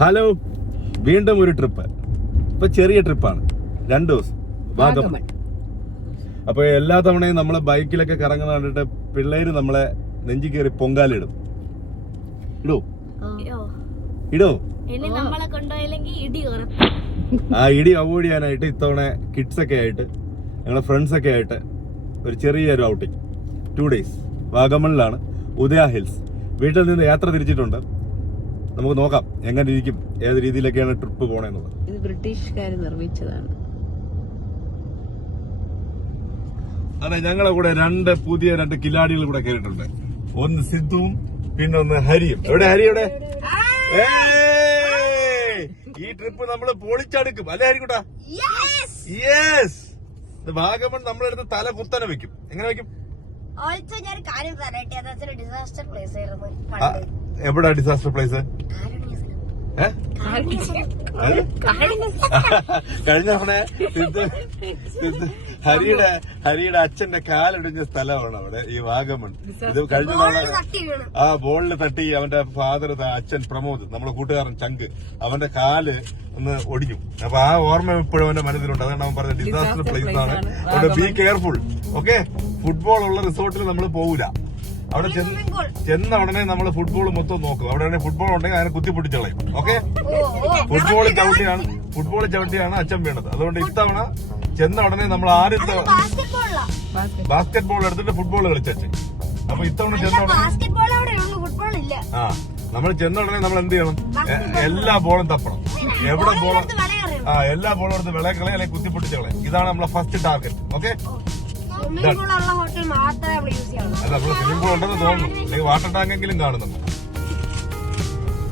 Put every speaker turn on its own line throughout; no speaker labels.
Hello വീണ്ടും ഒരു trip ഇപ്പൊ ചെറിയ ട്രിപ്പാണ് രണ്ടു ദിവസം. വാഗമൺ. അപ്പൊ എല്ലാ തവണയും നമ്മൾ ബൈക്കിലൊക്കെ കറങ്ങുന്ന കണ്ടിട്ട് പിള്ളേര് നമ്മളെ നെഞ്ചി കയറി പൊങ്കാലിടും. ഇടോ. ഇടോ.
ഇനി നമ്മളെ കൊണ്ടുപോയില്ലെങ്കിൽ ഇടി ഉറപ്പ്.
ആ ഇടി അവോയ്ഡ് ചെയ്യാനായിട്ട് ഇത്തവണ കിഡ്സ് ഒക്കെ ആയിട്ട് ഞങ്ങളെ ഫ്രണ്ട്സ് ഒക്കെ ആയിട്ട് ഒരു ചെറിയൊരു ഔട്ടിങ് ടു ഡേയ്സ് വാഗമണിലാണ്. ഉദയ ഹിൽസ് വീട്ടിൽ നിന്ന് യാത്ര തിരിച്ചിട്ടുണ്ട്. നമുക്ക് നോക്കാം എങ്ങനെ ഇരിക്കും ഏത് രീതിയിലൊക്കെയാണ് ട്രിപ്പ് പോണെന്നുള്ളത്.
ഇത് ബ്രിട്ടീഷുകാർ നിർമ്മിച്ചതാണ്.
അതെ ഞങ്ങളെ കൂടെ രണ്ട് പുതിയ രണ്ട് കിലാടികൾ കൂടെ കയറിയിട്ടുണ്ട് ഒന്ന് സിദ്ധുവും പിന്നെ ഒന്ന് ഹരിയും. എവിടെ ഹരി എവിടെ? ഈ ട്രിപ്പ് നമ്മൾ പൊളിച്ചടുക്കും. അല്ലേ ഹരിക്കുട്ടാ യെസ് വാഗമൺ നമ്മളെടുത്ത് തല കുത്തനെ വെക്കും. എങ്ങനെ വെക്കും?
ഓൾസോ ഞാൻ ഒരു കാര്യം പറയട്ടെ? അതൊരു ഡിസാസ്റ്റർ പ്ലേസ് ആയിരുന്നു
എവിടാ ഡിസാസ്റ്റർ പ്ലേസ് കഴിഞ്ഞ തവണ ഹരിയുടെ ഹരിയുടെ അച്ഛന്റെ കാലിടിഞ്ഞ സ്ഥലമാണ് അവിടെ ഈ വാഗമൺ. ഇത് കഴിഞ്ഞ തവണ ആ ബോളിൽ തട്ടി അവന്റെ ഫാദർ അച്ഛൻ പ്രമോദ് നമ്മുടെ കൂട്ടുകാരൻ ചങ്ക് അവന്റെ കാൽ ഒന്ന് ഒടിഞ്ഞു. അപ്പൊ ആ ഓർമ്മ ഇപ്പോഴും അവന്റെ മനസ്സിലുണ്ട്. അതാണ് അവൻ പറഞ്ഞ ഡിസാസ്റ്റർ പ്ലേസ് ആണ്. അവിടെ ബി കെയർഫുൾ ഓക്കെ ഫുട്ബോൾ ഉള്ള റിസോർട്ടിൽ നമ്മൾ പോകൂല അവിടെ ചെന്ന് ചെന്ന ഉടനെ നമ്മൾ ഫുട്ബോൾ മൊത്തം നോക്കും. അവിടെ ഫുട്ബോൾ ഉണ്ടെങ്കിൽ അതിനെ കുത്തി കളയും ഓക്കെ ഫുട്ബോൾ ചവിട്ടിയാണ് ഫുട്ബോൾ ചവിട്ടിയാണ് അച്ഛൻ വീണത്. അതുകൊണ്ട് ഇത്തവണ ചെന്ന ഉടനെ നമ്മൾ
ആരും
ബാസ്കറ്റ് ബോൾ എടുത്തിട്ട് ഫുട്ബോൾ കളിച്ചേ അപ്പൊ ഇത്തവണ ചെന്ന ഉടനെ ആ നമ്മൾ ചെന്ന ഉടനെ നമ്മൾ എന്ത് ചെയ്യണം? എല്ലാ ബോളും തപ്പണം. എവിടെ ബോൾ ആ എല്ലാ ബോളും എടുത്ത് വിളകളെ അല്ലെങ്കിൽ കുത്തിപ്പൊട്ടിച്ച് കളയും. ഇതാണ് നമ്മളെ first target okay
swimming pool
ഉണ്ടെന്ന് തോന്നുന്നു അല്ലെങ്കിൽ വാട്ടർ ടാങ്കെങ്കിലും കാണുന്നുണ്ട്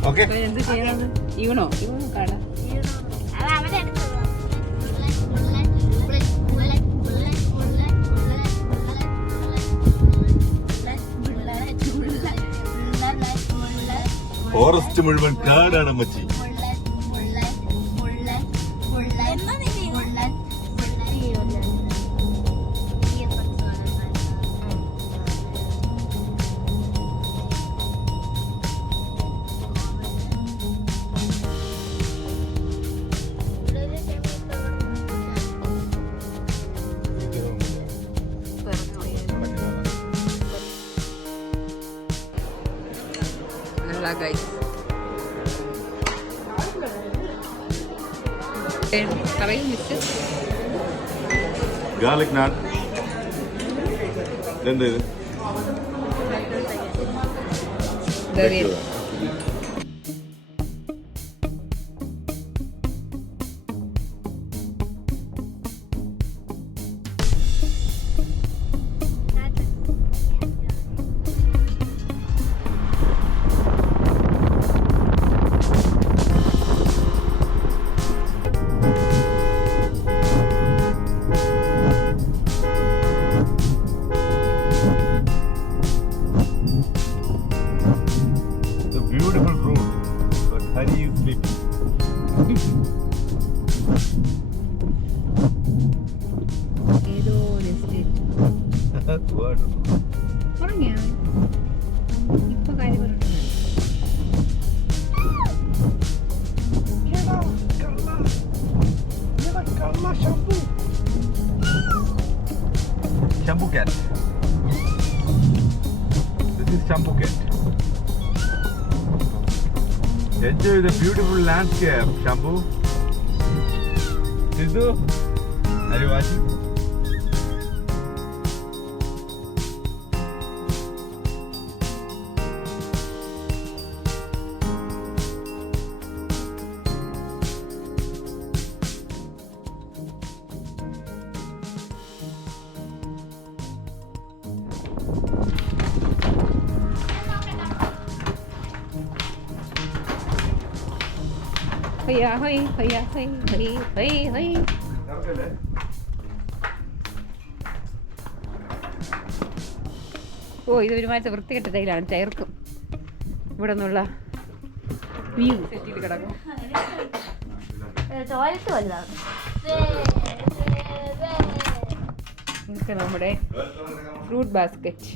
ഓക്കെ
അപ്പൊ എന്ത് ചെയ്യണത് ഇവണോ ഇവണോ
അടുത്ത്
ഫോറസ്റ്റ് മുഴുവൻ കാടാണ് മച്ചി
ഗൈസ് പറയും മിസ്റ്റർ
ഗാർലിക് നാൻ എന്ത് ഇത് Wonderful.
ഉറങ്ങിയാ ഇപ്പൊ കാര്യം പറഞ്ഞിട്ടുണ്ട്
Shampoo cat. This is shampoo cat. Enjoy the beautiful landscape, shampoo. Sidhu, are you watching?
ഹൊയ്യാ ഹൊയ് ഹൊയ്യാ ഹൊയ് ഹൊയ് ഹൊയ് ഹൊയ് ഓ ഇത് ഒരുമാതിരി വൃത്തികെട്ട തൈലാണ് ചേർക്കും ഇവിടെ നിന്നുള്ള വ്യൂ. സെറ്റ് കിടക്കും.
ടോയ്ലറ്റ് വലുതാണ്
ഇതൊക്കെ നമ്മുടെ ഫ്രൂട്ട് ബാസ്ക്കറ്റ്.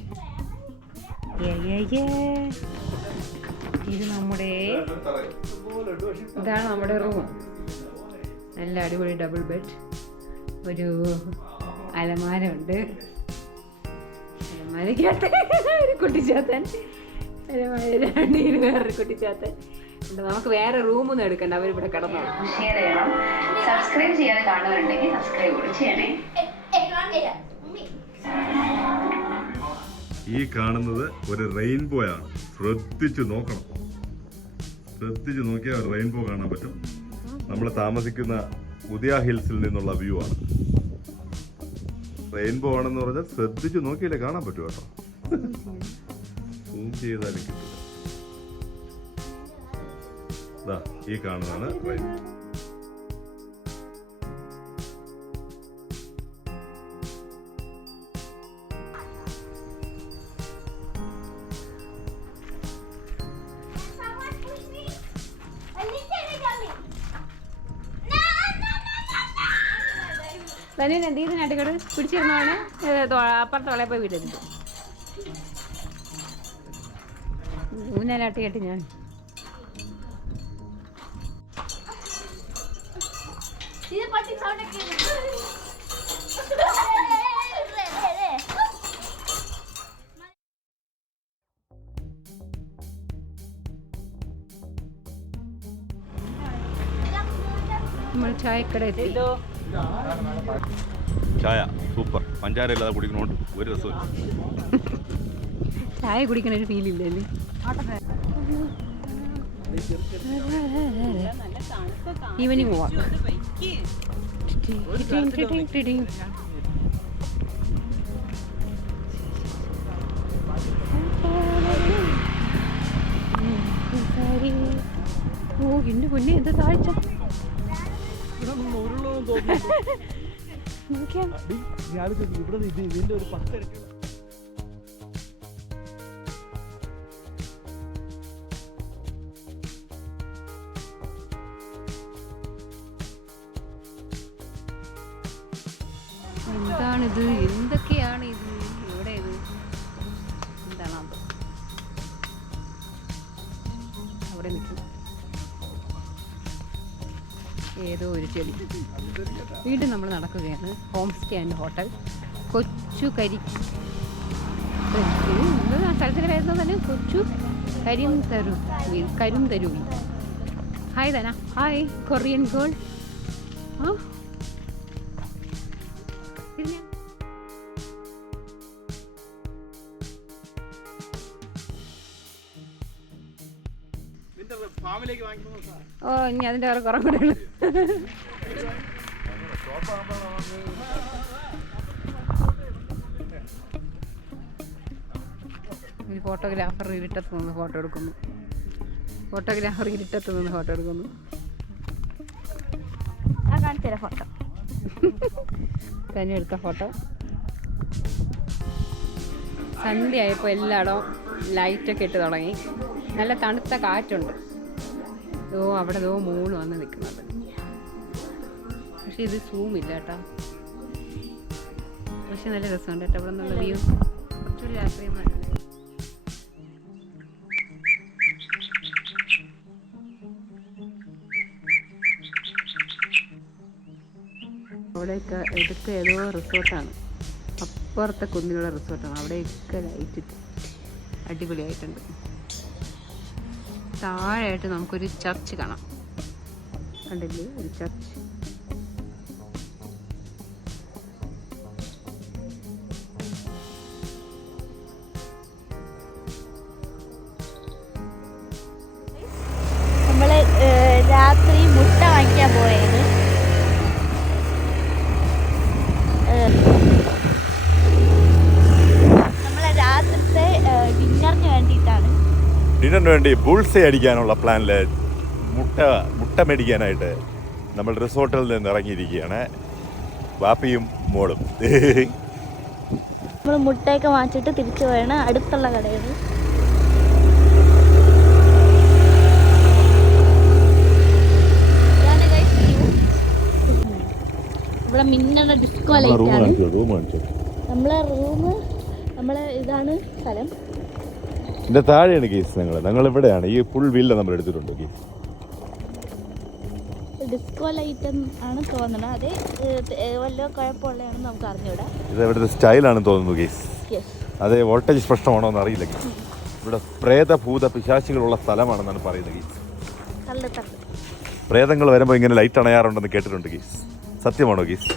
ഇത് നമ്മുടെ ഇതാണ് നമ്മുടെ റൂം നല്ല അടിപൊളി ഡബിൾ ബെഡ് ഒരു അലമാര ഉണ്ട് അലമാരക്കകത്ത് ഒരു കുട്ടിച്ചാത്തൻ അലമാര വേറൊരു കുട്ടിച്ചാത്തൻ. നമുക്ക് വേറെ റൂമൊന്നും എടുക്കണ്ട. അവരിവിടെ കിടന്നു
ഷെയർ ചെയ്യണം. സബ്സ്ക്രൈബ് ചെയ്യാതെ കാണുന്നവരുണ്ടെങ്കിൽ സബ്സ്ക്രൈബ് ചെയ്യണേ
ഈ കാണുന്നത് ഒരു റെയിൻബോ ആണ്. ശ്രദ്ധിച്ചു നോക്കണം. ശ്രദ്ധിച്ചു നോക്കിയാൽ റെയിൻബോ കാണാൻ പറ്റും. നമ്മൾ താമസിക്കുന്ന ഉദയ ഹിൽസിൽ നിന്നുള്ള വ്യൂ ആണ്. റെയിൻബോ ആണെന്ന് പറഞ്ഞാൽ ശ്രദ്ധിച്ച് നോക്കിയാലേ കാണാൻ പറ്റും കേട്ടോ. സൂം ചെയ്താലും കിട്ടില്ല. ഈ കാണുന്നതാണ് റെയിൻബോ
no.
തന്നെ എന്തെയ്തിനാട്ടിക്കോട് പിടിച്ചിരുന്നോണ് അപ്പുറത്തെ വളയെ പോയി വിടരുത് ഊന്നലാട്ടി കേട്ട് ഞാൻ. നമ്മൾ ചായക്കട എത്തി.
ചായ സൂപ്പർ. പഞ്ചാര ഇല്ലാതെ കുടിക്കണോണ്ട് ഒരു രസമില്ല
ചായ കുടിക്കണ ഒരു ഫീൽ ഇല്ലല്ലേ? ഈവനിങ് വാക്ക് ഓ എന്റെ പൊന്നെ എന്താ താഴ്ച നോക്കിയാ
ഇവിടെ ഇത് ഇതിന്റെ ഒരു പത്തിരട്ടി
എന്താണിത്? എന്തൊക്കെയാണ് ഏതോ ഒരു ചെടി. വീണ്ടും നമ്മൾ നടക്കുകയാണ്. ഹോം സ്റ്റേ ആൻഡ് ഹോട്ടൽ കൊച്ചു കരി. ആ പേരുന്നത് തന്നെ കൊച്ചു കരിം തരു കരും തരുവി. ഹായ് തന ഹായ് കൊറിയൻ ഗേൾ ആ? ഓ ഇനി അതിന്റെ വേറെ കുറേ കൂടെ ഉള്ളു. ഈ ഫോട്ടോഗ്രാഫർ ഇരുട്ടത്ത് നിന്ന് ഫോട്ടോ എടുക്കുന്നു. ഫോട്ടോഗ്രാഫർ ഇരുട്ടത്ത് നിന്ന് ഫോട്ടോ എടുക്കുന്നു.
ആ കാണിച്ചു ഫോട്ടോ
തന്നെ എടുത്ത ഫോട്ടോ സന്ധ്യ ആയപ്പോൾ എല്ലായിടവും ലൈറ്റൊക്കെ ഇട്ട് തുടങ്ങി. നല്ല തണുത്ത കാറ്റുണ്ട്. ഓ അവിടെ ദോ മൂന്ന് വന്ന് നിൽക്കുന്നത് പക്ഷെ ഇത് സൂം ഇല്ല കേട്ടോ. പക്ഷെ നല്ല രസമുണ്ട് കേട്ടോ ഇവിടെ നിന്നുള്ള വ്യൂ കുറച്ചൊരു രാത്രി അവിടെയൊക്കെ എടുത്ത ഏതോ റിസോർട്ടാണ് അപ്പുറത്തെ കുന്നിലുള്ള റിസോർട്ടാണ് അവിടെയൊക്കെ ലൈറ്റ് ഇട്ട്. അടിപൊളിയായിട്ടുണ്ട്. താഴെയായിട്ട് നമുക്കൊരു ചർച്ച് കാണാം. കണ്ടില്ലേ? ഒരു ചർച്ച്
രാത്രി മുട്ട വാങ്ങിക്കാൻ പോയത് ഡിന്നറിന്
വേണ്ടി ബുൾസെ അടിക്കാനുള്ള പ്ലാനിൽ മുട്ട മുട്ട മേടിക്കാനായിട്ട് നമ്മൾ റിസോർട്ടിൽ നിന്ന് ഇറങ്ങിയിരിക്കുകയാണ്. വാപ്പിയും മോളും.
നമ്മൾ മുട്ടയൊക്കെ വാങ്ങിച്ചിട്ട് തിരിച്ചു പോയാണ് അടുത്തുള്ള കടയിൽ ഇവിടെ മിന്നണ ഡിസ്കോ ലൈറ്റ് ആണ്.
റൂം കാണിച്ചു?
നമ്മളെ റൂം നമ്മളെ ഇതാണ് സ്ഥലം.
ഇതിന്റെ താഴെയാണ് കേസ് ഞങ്ങൾ ഞങ്ങൾ ഇവിടെയാണ് ഈ ഫുൾ വില്ല നമ്മൾ എടുത്തിട്ടുണ്ട് കേസ്.
ഡിസ്കോ ലൈറ്റ് ആണ് തോന്നുന്നത്. അത് വല്ല കുഴപ്പമുള്ളതാണെന്ന് നമുക്ക് അറിഞ്ഞൂടാ.
ഇത് ഇവിടുത്തെ സ്റ്റൈലാണ് തോന്നുന്നു അതെ വോൾട്ടേജ് പ്രശ്നമാണോ എന്ന് അറിയില്ല ഇവിടെ പ്രേത ഭൂത പിശാചികളുള്ള സ്ഥലമാണെന്നാണ് പറയുന്നത് പ്രേതങ്ങൾ വരുമ്പോൾ ഇങ്ങനെ ലൈറ്റ് അണയാറുണ്ടെന്ന് കേട്ടിട്ടുണ്ട് ഗീസ് സത്യമാണോ ഗീസ്